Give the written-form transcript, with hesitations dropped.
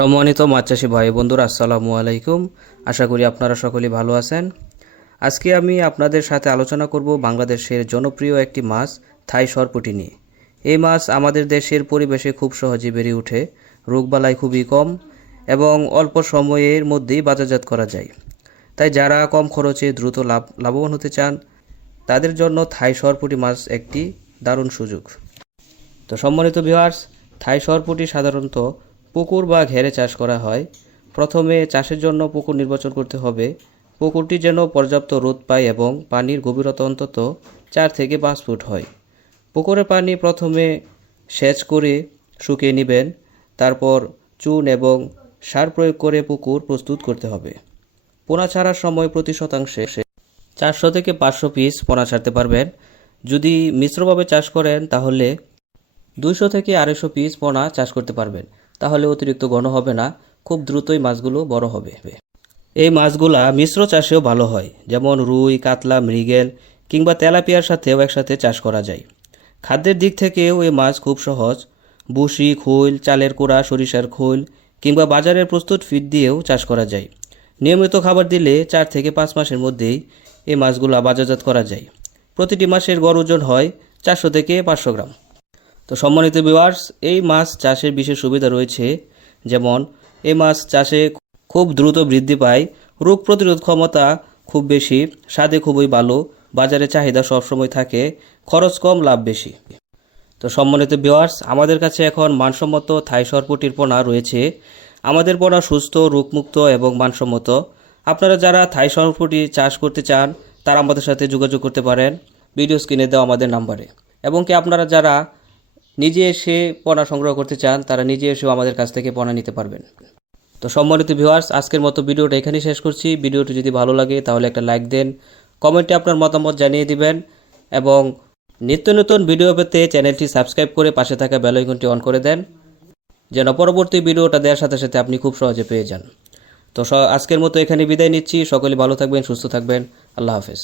সম্মানিত মাছ চাষি ভাই বন্ধুরা, আসসালামু আলাইকুম। আশা করি আপনারা সকলেই ভালো আছেন। আজকে আমি আপনাদের সাথে আলোচনা করব বাংলাদেশের জনপ্রিয় একটি মাছ থাই সরপুঁটি নিয়ে। এই মাছ আমাদের দেশের পরিবেশে খুব সহজে বেড়ে ওঠে, রোগবালাই খুবই কম এবং অল্প সময়ের মধ্যেই বাজারজাত করা যায়। তাই যারা কম খরচে দ্রুত লাভবান হতে চান তাদের জন্য থাই সরপুঁটি মাছ একটি দারুণ সুযোগ। তো সম্মানিত ভিউয়ার্স, থাই সরপুঁটি সাধারণত পুকুর বা ঘেরে চাষ করা হয়। প্রথমে চাষের জন্য পুকুর নির্বাচন করতে হবে। পুকুরটি যেন পর্যাপ্ত রোদ পায় এবং পানির গভীরতা অন্তত 4 থেকে 5 ফুট হয়। পুকুরের পানি প্রথমে সেচ করে শুকিয়ে নেবেন, তারপর চুন এবং সার প্রয়োগ করে পুকুর প্রস্তুত করতে হবে। পোনা ছাড়ার সময় প্রতি শতাংশে 400 থেকে 500 পিস পোনা ছাড়তে পারবেন। যদি মিশ্রভাবে চাষ করেন তাহলে 200 থেকে 250 পিস পোনা চাষ করতে পারবেন। তাহলে অতিরিক্ত ঘন হবে না, খুব দ্রুতই মাছগুলো বড় হবে। এই মাছগুলা মিশ্র চাষেও ভালো হয়, যেমন রুই, কাতলা, মৃগেল কিংবা তেলাপিয়ার সাথেও একসাথে চাষ করা যায়। খাদ্যের দিক থেকেও এই মাছ খুব সহজ। ভুসি, খৈল, চালের কুড়া, সরিষার খৈল কিংবা বাজারের প্রস্তুত ফিড দিয়েও চাষ করা যায়। নিয়মিত খাবার দিলে 4 থেকে 5 মাসের মধ্যেই এই মাছগুলা বাজারজাত করা যায়। প্রতিটি মাসের গড় ওজন হয় 400 থেকে 500 গ্রাম। তো সম্মানিত ভিউয়ার্স, এই মাছ চাষের বিশেষ সুবিধা রয়েছে, যেমন এই মাছ চাষে খুব দ্রুত বৃদ্ধি পায়, রোগ প্রতিরোধ ক্ষমতা খুব বেশি, স্বাদে খুবই ভালো, বাজারে চাহিদা সবসময় থাকে, খরচ কম, লাভ বেশি। তো সম্মানিত ভিউয়ার্স, আমাদের কাছে এখন মানসম্মত থাই সরপুঁটির পোনা রয়েছে। আমাদের পোনা সুস্থ, রোগমুক্ত এবং মানসম্মত। আপনারা যারা থাই সরপুঁটি চাষ করতে চান তারা আমাদের সাথে যোগাযোগ করতে পারেন ভিডিও স্ক্রিনে দেওয়া আমাদের নাম্বারে। এবং কি আপনারা যারা নিজে এসে পোনা সংগ্রহ করতে চান তারা নিজে এসেও আমাদের কাছ থেকে পোনা নিতে পারবেন। তো সম্মানিত ভিউয়ার্স, আজকের মতো ভিডিওটা এখানেই শেষ করছি। ভিডিওটি যদি ভালো লাগে তাহলে একটা লাইক দেন, কমেন্টে আপনার মতামত জানিয়ে দিবেন এবং নিত্য নতুন ভিডিও পেতে চ্যানেলটি সাবস্ক্রাইব করে পাশে থাকা বেল আইকনটি অন করে দেন, যেন পরবর্তী ভিডিওটা দেওয়ার সাথে সাথে আপনি খুব সহজে পেয়ে যান। তো আজকের মতো এখানে বিদায় নিচ্ছি। সকলে ভালো থাকবেন, সুস্থ থাকবেন। আল্লাহ হাফেজ।